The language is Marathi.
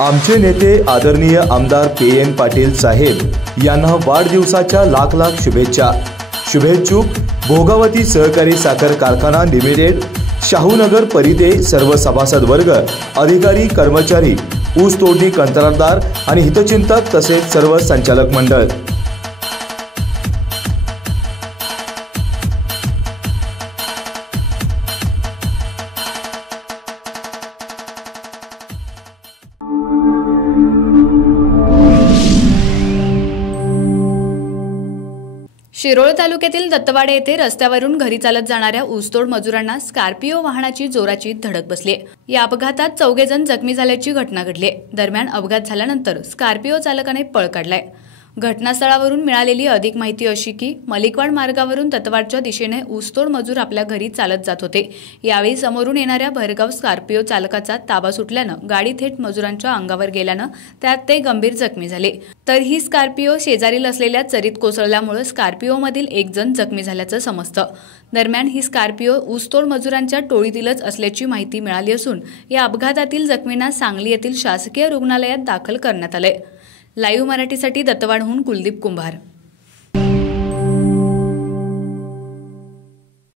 आमचे नेते आदरणीय आमदार PN पाटील साहेब यांना वाढदिवसाच्या लाख लाख शुभेच्छा। शुभेच्छुक भोगावती सहकारी साखर कारखाना लिमिटेड, शाहूनगर परिते सर्व सभासद वर्ग, अधिकारी कर्मचारी, ऊस तोडणी कंत्राटदार आणि हितचिंतक तसेच सर्व संचालक मंडळ। शिरोळ तालुक्यातील दत्तवाडे येथे रस्त्यावरून घरी चालत जाणाऱ्या ऊसतोड मजुरांना स्कॉर्पिओ वाहनाची जोराची धडक बसली। या अपघातात 4 जण जखमी झाल्याची घटना घडली। दरम्यान अपघात झाल्यानंतर स्कॉर्पिओ चालकाने पळ काढलाय। घटनास्थळावरून मिळालेली अधिक माहिती अशी की मलिकवाड मार्गावरून दत्तवाडच्या दिशेने ऊसतोड मजूर आपल्या घरी चालत जात होते। यावेळी समोरून येणाऱ्या भरधाव स्कॉर्पिओ चालकाचा ताबा सुटल्यानं गाडी थेट मजुरांच्या अंगावर गेल्यानं त्यात ते गंभीर जखमी झाले। तर ही स्कॉर्पिओ शेजारील असलेल्या चरीत कोसळल्यामुळे स्कॉर्पिओमधील 1 जण जखमी झाल्याचं समजतं। दरम्यान ही स्कॉर्पिओ ऊसतोड मजुरांच्या टोळीतीलच असल्याची माहिती मिळाली असून या अपघातातील जखमींना सांगली येथील शासकीय रुग्णालयात दाखल करण्यात आले। लाईव्ह मराठीसाठी दत्तवाडहून कुलदीप कुंभार।